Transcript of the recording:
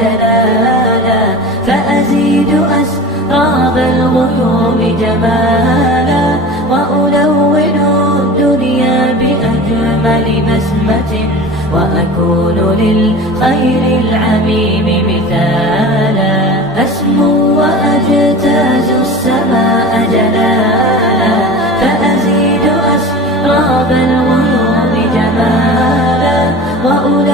جلالا، فأزيد أسراب الغيوم جمالا، وألون الدنيا بأجمل بسمة، وأكون للخير العميم مثالا. أسمو وأجتاز السماء جلالا، فأزيد أسراب الغيوم جمالا، وألون